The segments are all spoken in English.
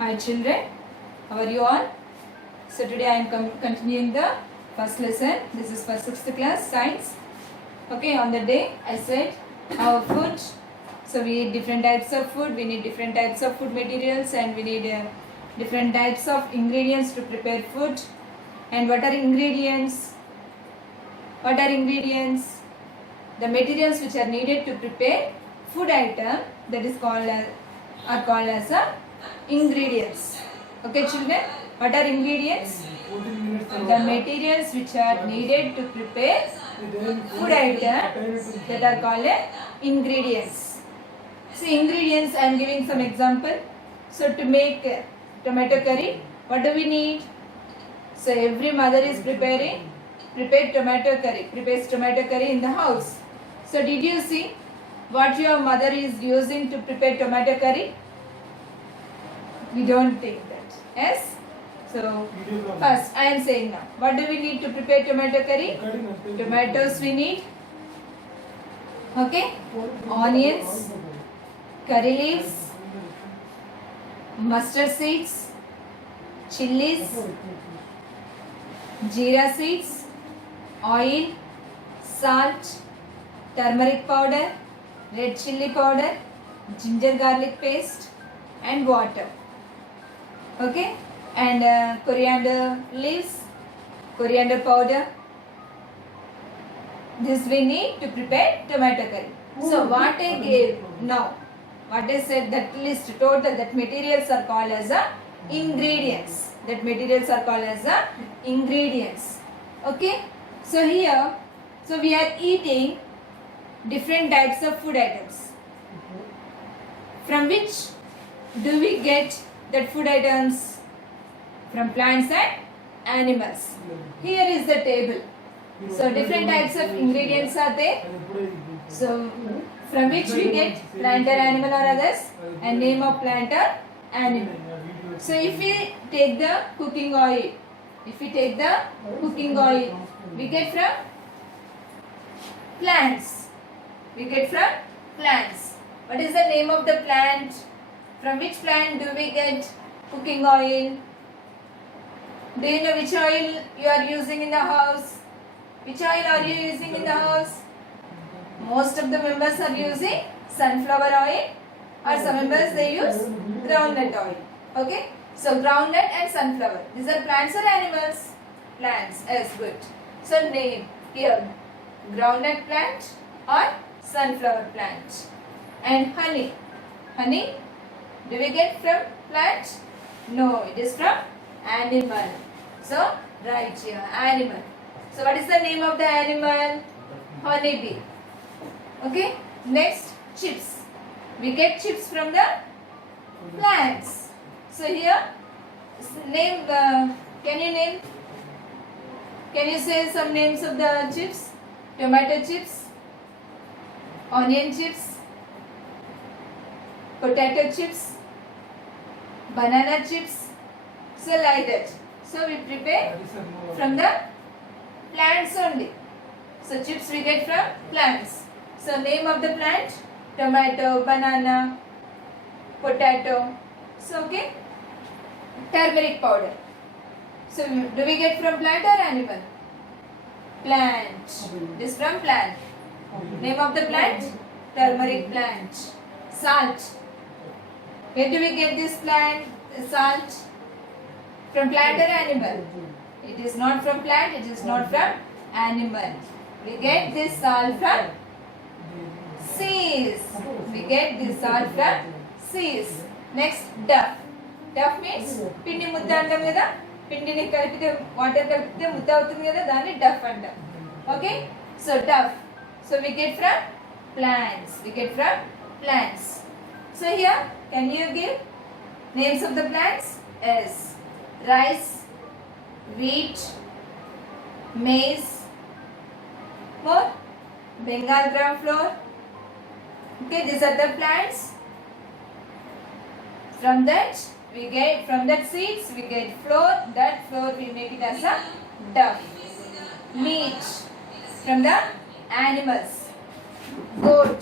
Hi children, how are you all? So today I am continuing the first lesson. This is for 6th class science. Okay, on the day I said our food. So we eat different types of food, we need different types of food materials, and we need different types of ingredients to prepare food. And what are ingredients? What are ingredients? The materials which are needed to prepare food item, that is called are called as ingredients. Okay children, what are ingredients? The materials which are needed to prepare food item, that are called ingredients. See, ingredients, I am giving some example. So to make tomato curry, what do we need? So every mother is prepares tomato curry in the house. So did you see what your mother is using to prepare tomato curry? We don't take that. Yes? So first I am saying now, what do we need to prepare tomato curry? Tomatoes we need. Okay? Onions, curry leaves, mustard seeds, chilies, jeera seeds, oil, salt, turmeric powder, red chilli powder, ginger garlic paste, and water. Okay, and coriander leaves, coriander powder. This we need to prepare tomato curry. So what I gave now, what I said, that list total, that materials are called as ingredients. That materials are called as ingredients. Okay, so here, so we are eating different types of food items. From which do we get that food items? From plants and animals. Here is the table. So different types of ingredients are there. So from which we get plant or animal or others, and name of plant or animal. So if we take the cooking oil, we get from plants. What is the name of the plant? From which plant do we get cooking oil? Do you know which oil you are using in the house? Which oil are you using in the house? Most of the members are using sunflower oil, or some members they use groundnut oil. Okay? So groundnut and sunflower. These are plants or animals? Plants. Yes, good. So name here, groundnut plant or sunflower plant. And honey. Honey, do we get from plant? No, it is from animal. So right here, animal. So what is the name of the animal? Honeybee. Okay. Next, chips. We get chips from the plants. So here, name. Can you say some names of the chips? Tomato chips, onion chips, potato chips, banana chips. So like that. So we prepare from the plants only. So chips we get from plants. So name of the plant, tomato, banana, potato. So okay. Turmeric powder. So do we get from plant or animal? Plant. This from plant. Name of the plant, turmeric plant. Salt. Where do we get this plant, salt? From plant or animal? It is not from plant, it is not from animal. We get this salt from seeds. Next, duff. Duff means పిండి ముద్ద అంటాం కదా, పిండిని కలిపితే water కలిపితే ముద్ద అవుతుంది కదా, దాన్ని duff అంటాం. Okay, so duff. So we get from plants. So here, can you give names of the plants? Yes. Rice, wheat, maize, more Bengal gram flour. Okay, these are the plants. From that seeds we get flour. That flour we make it as a duff. Meat from the animals. Goat,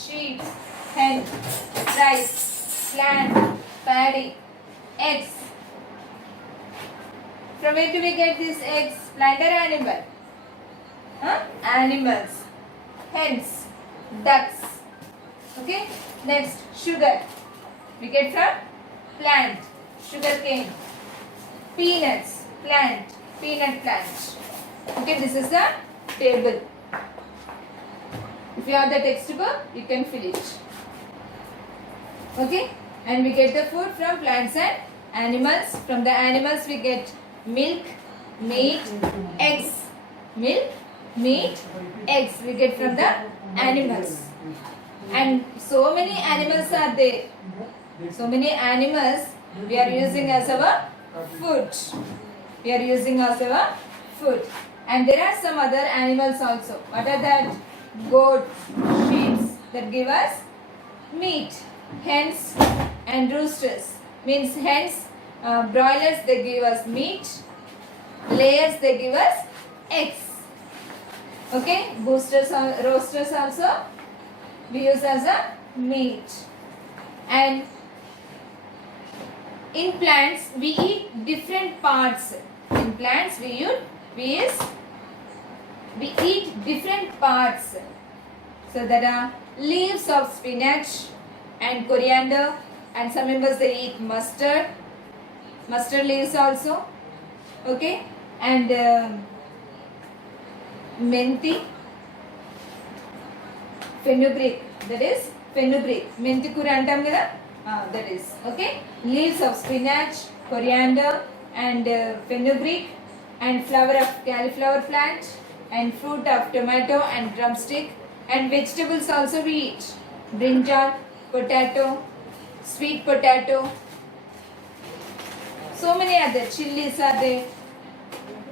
sheep, hen, rice, plant, paddy, eggs. From where do we get these eggs? Plant or animal? Animals. Hens, ducks. Okay. Next, sugar. We get from plant, sugar cane. Peanuts, plant, peanut plant. Okay, this is the table. If you have the textbook, you can fill it. Okay, and we get the food from plants and animals. From the animals, we get milk, meat, eggs. Milk, meat, eggs. We get from the animals. And so many animals are there. So many animals we are using as our food. We are using as our food. And there are some other animals also. What are that? Goats, sheep that give us meat. Hens and roosters. Means hens, broilers they give us meat. Layers they give us eggs. Okay. Roosters also we use as a meat. And in plants we eat different parts. In plants we eat different parts. So there are leaves of spinach and coriander, and some members they eat mustard leaves also. Okay, and menthi, fenugreek, that is fenugreek, menthi kura antam kada, that is okay. Leaves of spinach, coriander, and fenugreek, and flower of cauliflower plant, and fruit of tomato and drumstick, and vegetables also we eat. Brinjal, potato, sweet potato, so many other chilies are there.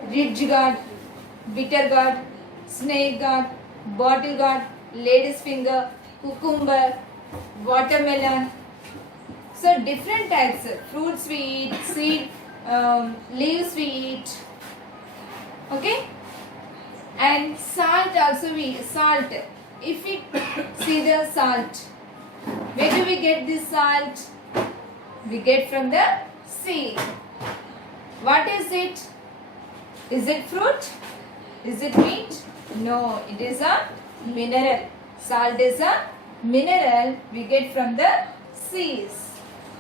Ridge gourd, bitter gourd, snake gourd, bottle gourd, lady's finger, cucumber, watermelon. So different types of fruits we eat, seed, leaves we eat. Okay, and salt also we salt. If we see the salt, where do we get this salt? We get from the sea. What is it? Is it fruit? Is it meat? No, it is a mineral. Salt is a mineral we get from the seas.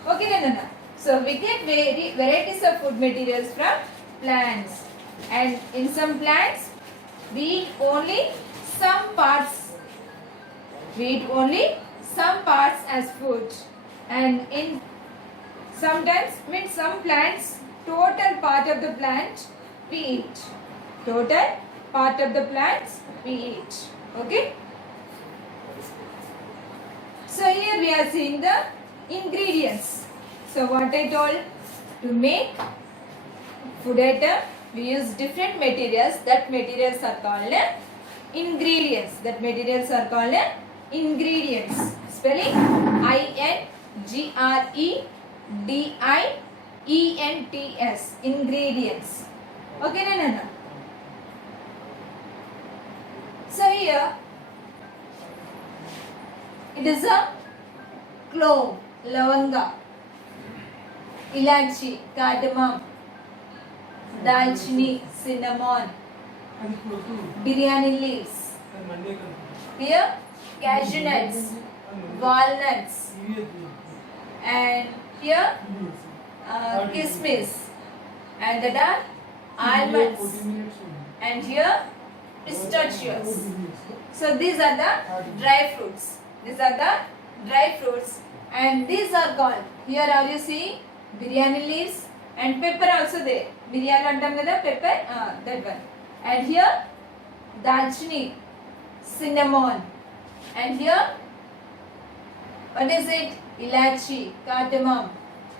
Okay, Nana. So we get varieties of food materials from plants, and in some plants we eat only some parts. We eat only some parts as food, and in sometimes means some plants total part of the plant we eat. Total part of the plants we eat. Okay. So here we are seeing the ingredients. So what I told, to make food item we use different materials. That materials are called ingredients. That materials are called ingredients. Spelling INGREDIENTS. Ingredients. Okay, no. So here it is a clove, lavanga, ilachi, cardamom, dalchini, cinnamon, biryani leaves. Here cashew nuts, walnuts, and here kismis, and that are almonds, and here pistachios. So these are the dry fruits. These are the dry fruits, and these are called, here are you seeing biryani leaves and pepper also there. Biryani antam kada, pepper, that one. And here dalchini, cinnamon, and here what is it? Ilachi, cardamom.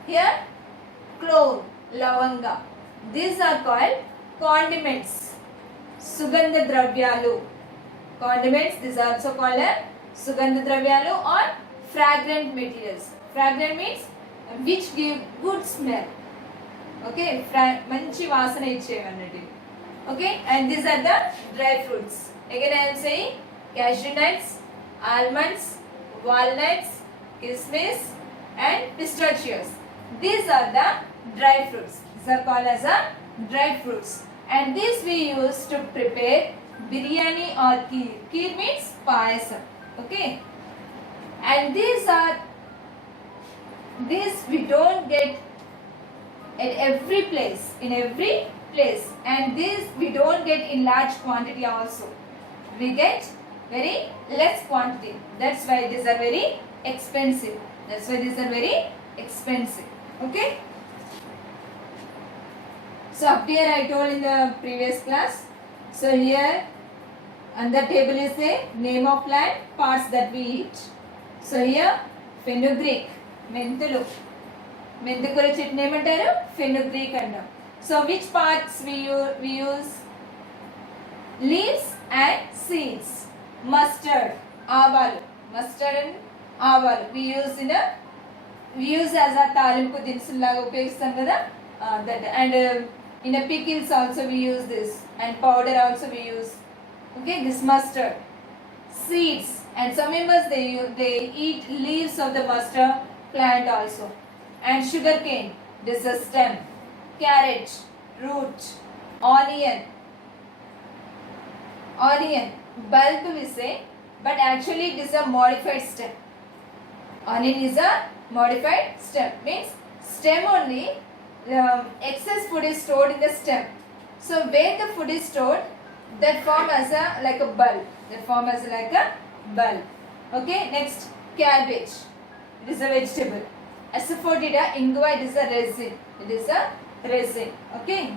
Here clove, lavanga. These are called condiments. Sugandha dravyalu. Condiments, these are also called Sugandha dravyalu or fragrant materials. Fragrant means which give good smell. Okay, manchi vasana ichevannati. Okay, and these are the dry fruits. Again I am saying cashew nuts, almonds, walnuts, kismis, and pistachios. These are the dry fruits. These are called as a dry fruits. And this we use to prepare biryani or kheer. Kheer means payasam. Okay. And these we don't get at every place, in every place. And this we don't get in large quantity also. We get very less quantity. That's why these are very expensive. That's why these are very expensive. Okay. So up here I told in the previous class. So here on the table is the name of plant, parts that we eat. So here fenugreek, mentulu. Menthukura chutni emantaru fenugreek antam. So which parts we use? Leaves and seeds. Mustard, avalu. Mustard and avalu. We use as a talimpu dinsulalaga upayogistam kada. That and in a pickles also we use this, and powder also we use. Okay, this mustard, seeds, and some members they eat leaves of the mustard plant also, and sugar cane. This is a stem, carrot, root, onion, bulb we say, but actually it is a modified stem. Onion is a modified stem, means stem only. Excess food is stored in the stem. So where the food is stored, that form as a like a bulb. Okay, next cabbage. It is a vegetable. Asafoetida inguva, it is a resin. Okay,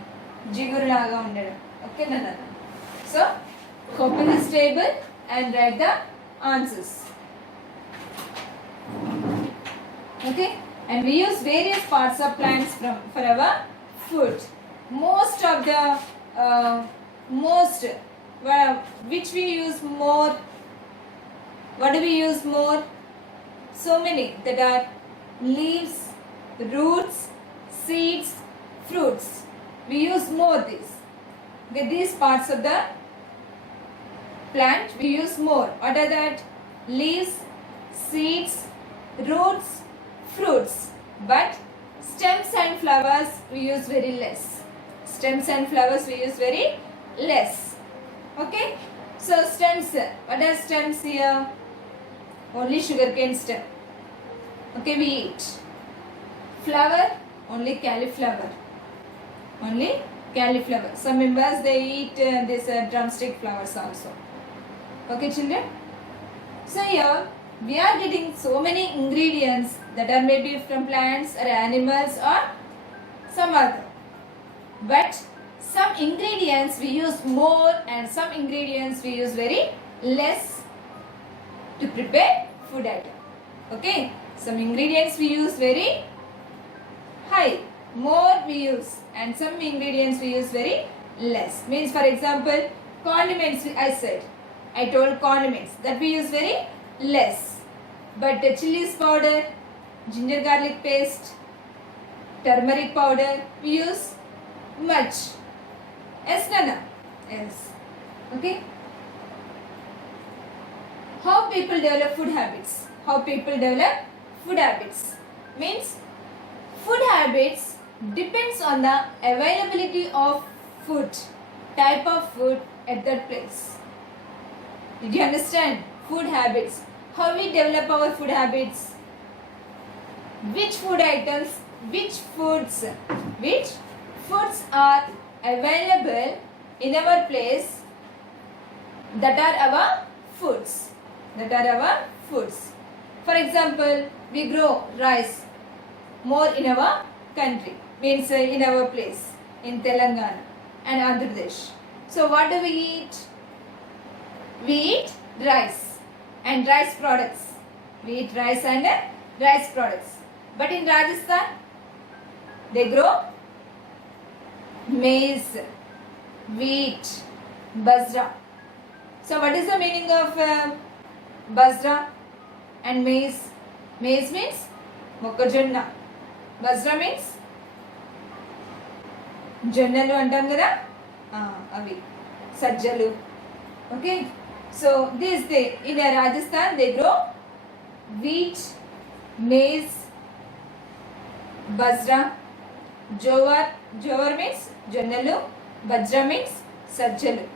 jiguru laga undadu. Okay, nana. So copy this table and write the answers. Okay. And we use various parts of plants for our food. Most of the which we use more. What do we use more? So many that are leaves, roots, seeds, fruits. We use more these. Okay, these parts of the plant we use more. What are that? Leaves, seeds, roots, fruits. But stems and flowers we use very less. Okay. So stems. What are stems here? Only sugarcane stem. Okay, we eat. Flower, only cauliflower. Some members they eat this drumstick flowers also. Okay, children. So here we are getting so many ingredients that are maybe from plants or animals or some other. But some ingredients we use more and some ingredients we use very less to prepare food item. Okay, some ingredients we use very high, more we use, and some ingredients we use very less. Means for example, condiments I told condiments that we use very less. But chilies powder, ginger garlic paste, turmeric powder we use much. Yes, Nana? Yes. Okay. How people develop food habits? Means food habits depends on the availability of food, type of food at that place. Did you understand? Food habits. How we develop our food habits? Which foods are available in our place that are our foods. For example, we grow rice more in our country, means in our place, in Telangana and Andhra Pradesh. So what do we eat? We eat rice and rice products. But in Rajasthan, they grow maize, wheat, bajra. So what is the meaning of bajra and maize? Maize means mokkajonna. Bajra means జొన్నలు అంటాం కదా అవి సజ్జలు. Okay, so this in Rajasthan they grow wheat, maize, Bajra. Jowar means jonnalu. Bajra means sajjalu.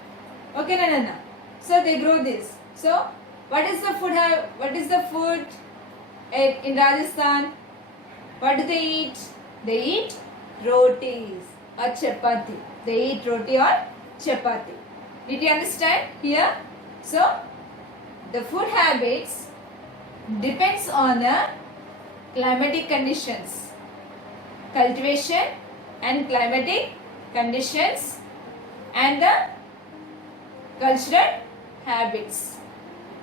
Okay, Nana. So they grow this. So what is the food? What is the food in Rajasthan? What do they eat? They eat rotis or chapati. They eat roti or chapati. Did you understand here? So the food habits depends on the climatic conditions, cultivation and climatic conditions, and the cultural habits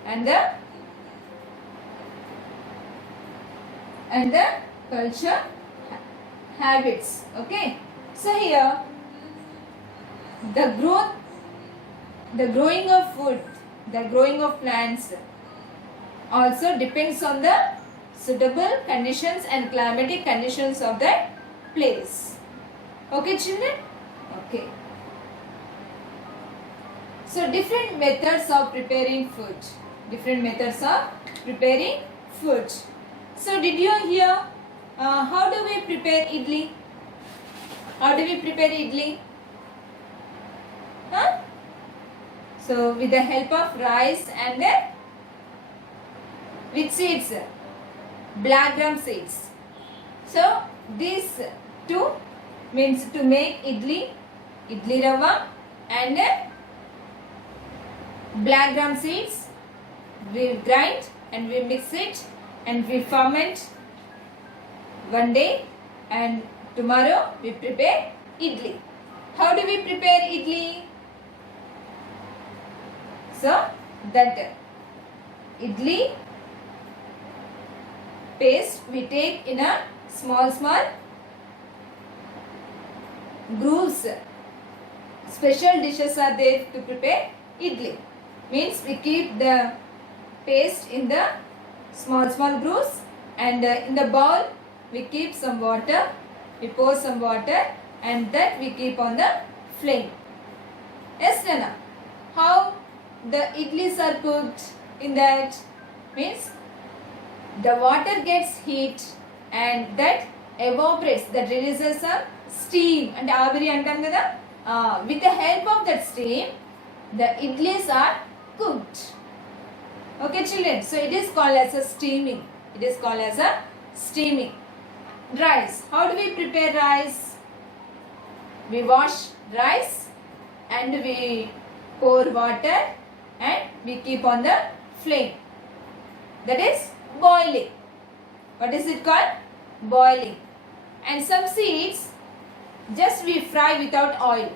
and the culture habits. Okay, so here the growing of food, the growing of plants also depends on the suitable conditions and climatic conditions of that place. Okay, children? Okay. So different methods of preparing food. Different methods of preparing food. So did you hear how do we prepare idli? How do we prepare idli? Huh? So with the help of rice and with seeds, black gram seeds. So these two means to make idli rava and black gram seeds. We grind and we mix it and we ferment one day, and tomorrow we prepare idli. How do we prepare idli? So that idli paste we take in a small grooves. Special dishes are there to prepare idli. Means we keep the paste in the small grooves, and in the bowl we keep some water. We pour some water and that we keep on the flame. Yes, Nana? How the idlis are cooked in that? Means the water gets heat and that evaporates, that releases some steam and aviri antam kada. With the help of that steam, the idlis are cooked. Okay, children. So it is called as a steaming. It is called as a steaming. Rice. How do we prepare rice? We wash rice and we pour water and we keep on the flame. That is boiling. What is it called? Boiling. And some seeds just we fry without oil.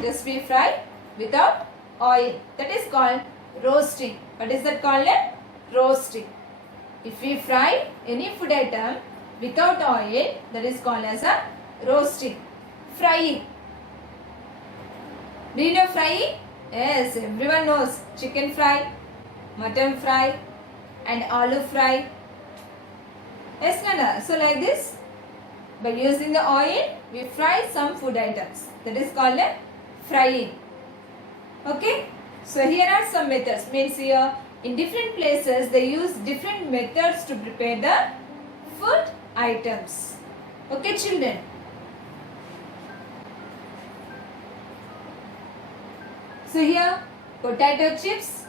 Just we fry without oil. That is called roasting. What is that called? Roasting. If we fry any food item without oil, that is called as a roasting. Frying. Do you know frying? Yes, everyone knows. Chicken fry, mutton fry and aloo fry. Yes, Nana. So like this, by using the oil, we fry some food items. That is called a frying. Okay. So here are some methods. Means here in different places they use different methods to prepare the food items. Okay, children. So here potato chips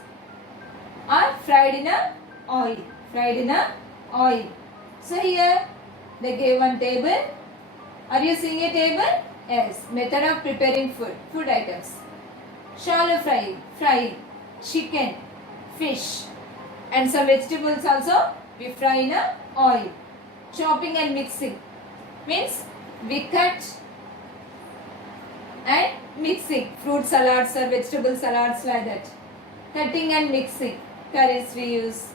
are fried in a oil. Fried in a oil. So here they gave one table. Are you seeing a table? Yes. Method of preparing food items. Shallow frying chicken, fish and some vegetables also we fry in a oil. Chopping and mixing means we cut and mixing fruit salads or vegetable salads like that. Cutting and mixing. Curries we use.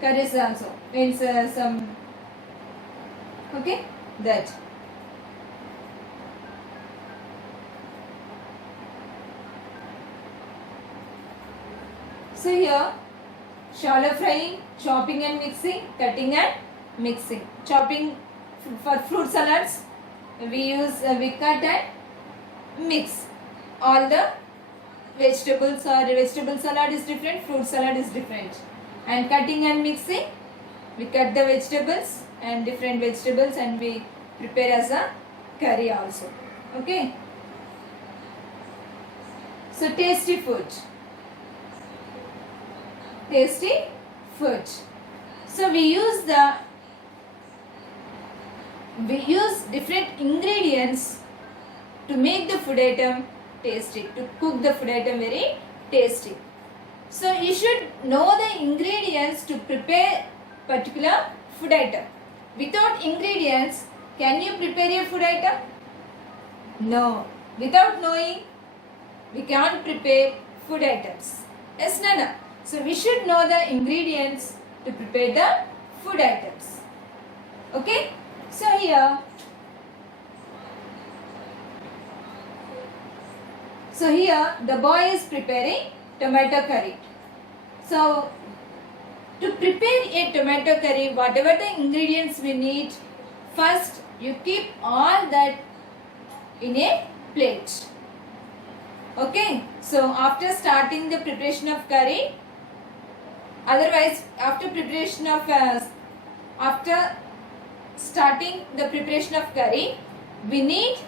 Curries also means some, okay, that. So here shallow frying, chopping and mixing, cutting and mixing. Chopping for fruit salads we cut and mix all the vegetables, or vegetable salad is different, fruit salad is different. And cutting and mixing, we cut the vegetables and different vegetables and we prepare as a curry also. Okay. So tasty food. Tasty food. So we use different ingredients to make the food item tasty, to cook the food item very tasty. So you should know the ingredients to prepare particular food item. Without ingredients, can you prepare a food item? No. Without knowing, we can't prepare food items. Yes, Nana? So we should know the ingredients to prepare the food items. Okay? So here the boy is preparing tomato curry. So to prepare a tomato curry, whatever the ingredients we need, first you keep all that in a plate. Okay, so after starting the preparation of curry, otherwise after starting the preparation of curry, we need